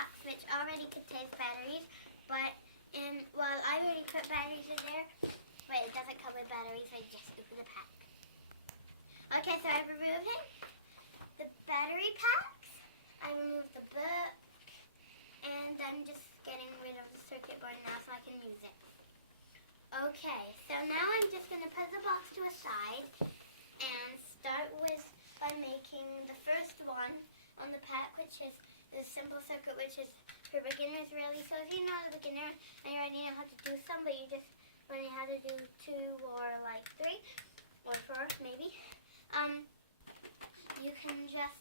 box which already contains batteries, but well, I already put batteries in there, but it doesn't come with batteries, so you just open the pack. Okay, so I'm removing the battery packs, I removed the book, and I'm just getting rid of the circuit board now so I can use it. Okay, so now I'm just going to put the box to a side and start by making the first one on the pack, which is the simple circuit, which is for beginners really. So if you're not a beginner and you already know how to do some, but you just learning how to do 2 or like 3 or 4 maybe, you can just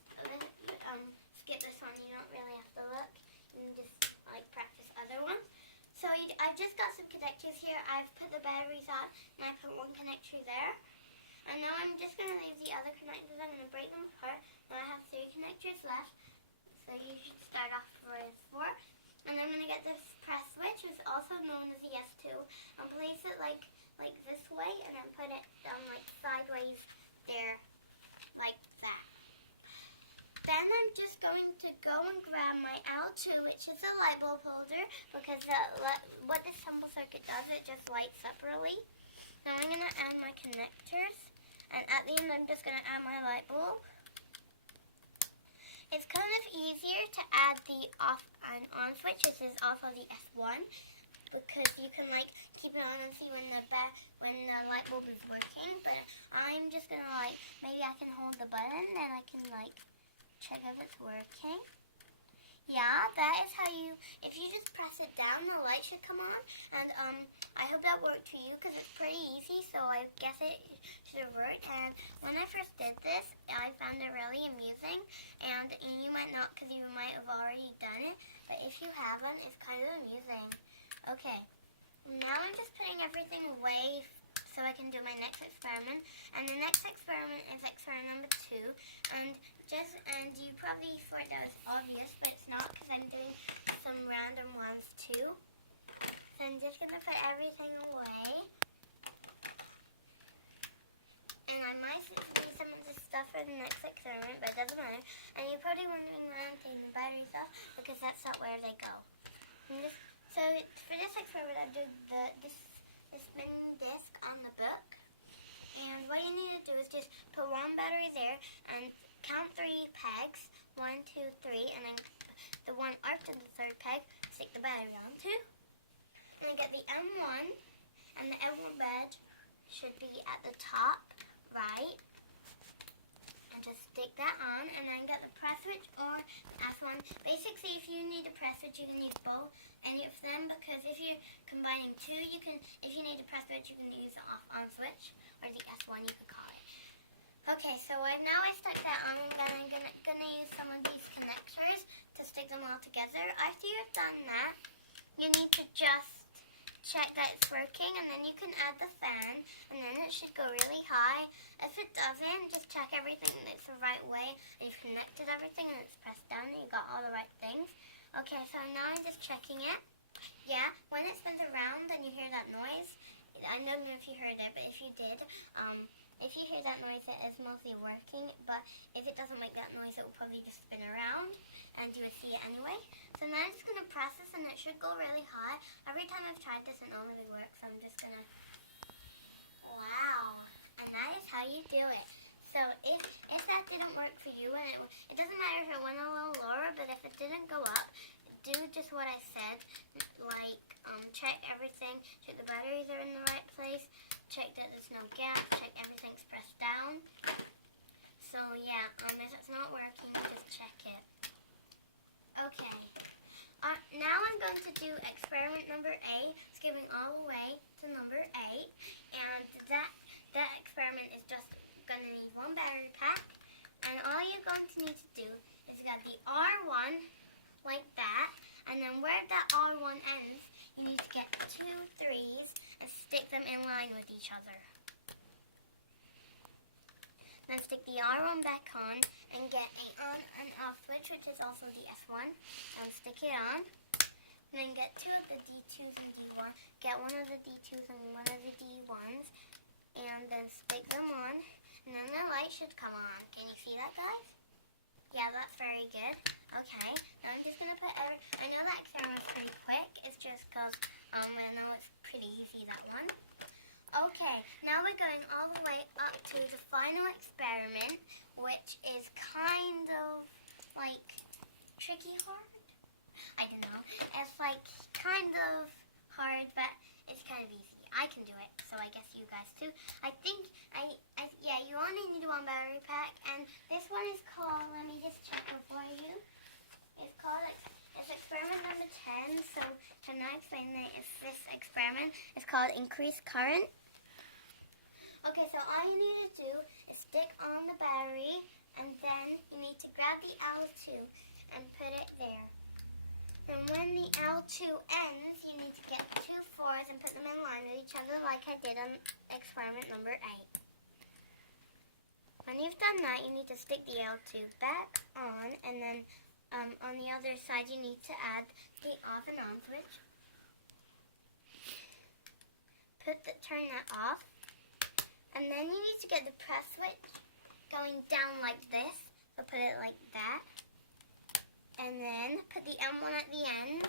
skip this one. You don't really have to look and just like practice other ones. So I've just got some connectors here. I've put the batteries on and I put one connector there. And now I'm just going to leave the other connectors. I'm going to break them apart. Now I have 3 connectors left. So you should start off with 4. And I'm going to get this press switch, which is also known as the S2, and place it like this way, and then put it down like sideways there, like that. Then I'm just going to go and grab my L2, which is a light bulb holder, because what this simple circuit does, it just lights separately. Now I'm going to add my connectors, and at the end I'm just going to add my light bulb. It's kind of easier to add the off and on switch, which is also the S1, because you can like keep it on and see when the light bulb is working. But I'm just going to maybe I can hold the button and I can check if it's working. Yeah, that is how if you just press it down, the light should come on. And I hope that worked for you, because it's pretty easy, so I guess it should have worked. And when I first did this, I found it really amusing. And you might not, because you might have already done it, but if you haven't, it's kind of amusing. Okay, now I'm just putting everything away so I can do my next experiment. And the next experiment is experiment number 2. And you probably thought that was obvious, but it's not, because I'm doing some random ones too. So I'm just going to put everything away. And I might leave some of this stuff for the next experiment, but it doesn't matter. And you're probably wondering why I'm taking the batteries off, because that's not where they go. So for this experiment, I'm doing this spinning disc on the book. And what you need to do is just put one battery there and count 3 pegs, 1, 2, 3, and then the one after the 3rd peg, stick the battery onto. And then get the M1, and the M1 badge should be at the top right. And just stick that on, and then get the press switch or S1. Basically, if you need a press switch, you can use both, any of them, because if you're combining 2, if you need a press switch, you can use the off-on switch, or the S1 you could call it. Okay, so now I stuck that on, and I'm gonna use some of these connectors to stick them all together. After you've done that, you need to just check that it's working, and then you can add the fan, and then it should go really high. If it doesn't, just check everything that's the right way, and you've connected everything, and it's pressed down, and you got all the right things. Okay, so now I'm just checking it. Yeah, when it spins around and you hear that noise, I don't know if you heard it, but if you did, if you hear that noise, it is mostly working, but if it doesn't make that noise, it will probably just spin around, and you would see it anyway. So now I'm just going to press this, and it should go really high. Every time I've tried this, it only works, so I'm just going to, wow, and that is how you do it. So if that didn't work for you, and it doesn't matter if it went a little lower, but if it didn't go up, do just what I said, check everything, check the batteries are in the right place, check that there's no gap, check everything's pressed down. So yeah, if it's not working, just check it. Okay, now I'm going to do experiment number 8, skipping all the way to number 8, and that experiment is just going to need 1 battery pack, and all you're going to need to do is get the R1 like that, and then where that R1 ends, you need to get 2 3s and stick them in line with each other. Then stick the R1 back on and get an on and off switch, which is also the S1, and stick it on. And then get 2 of the D2s and D1, get 1 of the D2s and 1 of the D1s, and then stick them on, and then the light should come on. Can you see that, guys? Yeah, that's very good. Okay, now I'm just going to put I know that experiment was pretty quick. It's just because I know it's pretty easy, that one. Okay, now we're going all the way up to the final experiment, which is kind of like tricky hard. I don't know. It's like kind of hard, but it's kind of easy. I can do it, so I guess you guys too. I think, yeah, you only need one battery pack, and this one is called, let me just check it for you. It's experiment number 10, so can I explain that it's this experiment? It's called increased current. Okay, so all you need to do is stick on the battery, and then you need to grab the L2 and put it there. And when the L2 ends, you need to get 2 4s and put them in line with each other like I did on experiment number 8. When you've done that, you need to stick the L2 back on, and then on the other side, you need to add the off and on switch. Turn that off. And then you need to get the press switch going down like this. So put it like that. And then put the M1 at the end.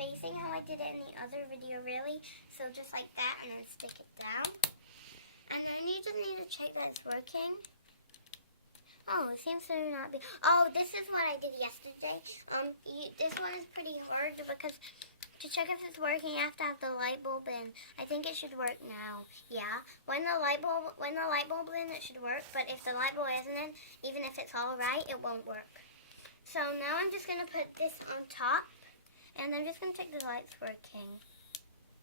Facing how I did it in the other video, really. So just like that, and then stick it down. And then you just need to check that it's working. Oh, it seems to not be. Oh, this is what I did yesterday. This one is pretty hard because to check if it's working, you have to have the light bulb in. I think it should work now. Yeah, when the light bulb in, it should work. But if the light bulb isn't in, even if it's all right, it won't work. So now I'm just gonna put this on top, and I'm just gonna check the light's working.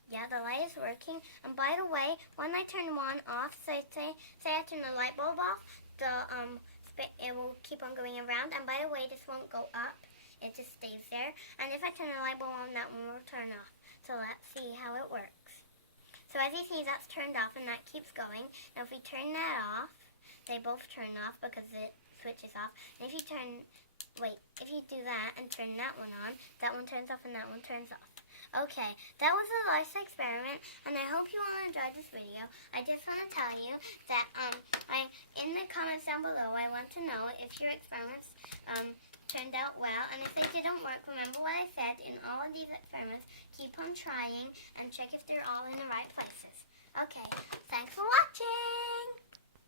Yeah, the light is working. And by the way, when I turn one off, say I turn the light bulb off, it will keep on going around. And by the way, this won't go up. It just stays there. And if I turn the light bulb on, that one will turn off. So let's see how it works. So as you see, that's turned off and that keeps going. Now if we turn that off, they both turn off because it switches off. And if you do that and turn that one on, that one turns off and that one turns off. Okay, that was the last experiment, and I hope you all enjoyed this video. I just want to tell you that in the comments down below, I want to know if your experiments turned out well, and if they didn't work, remember what I said in all of these experiments. Keep on trying and check if they're all in the right places. Okay, thanks for watching!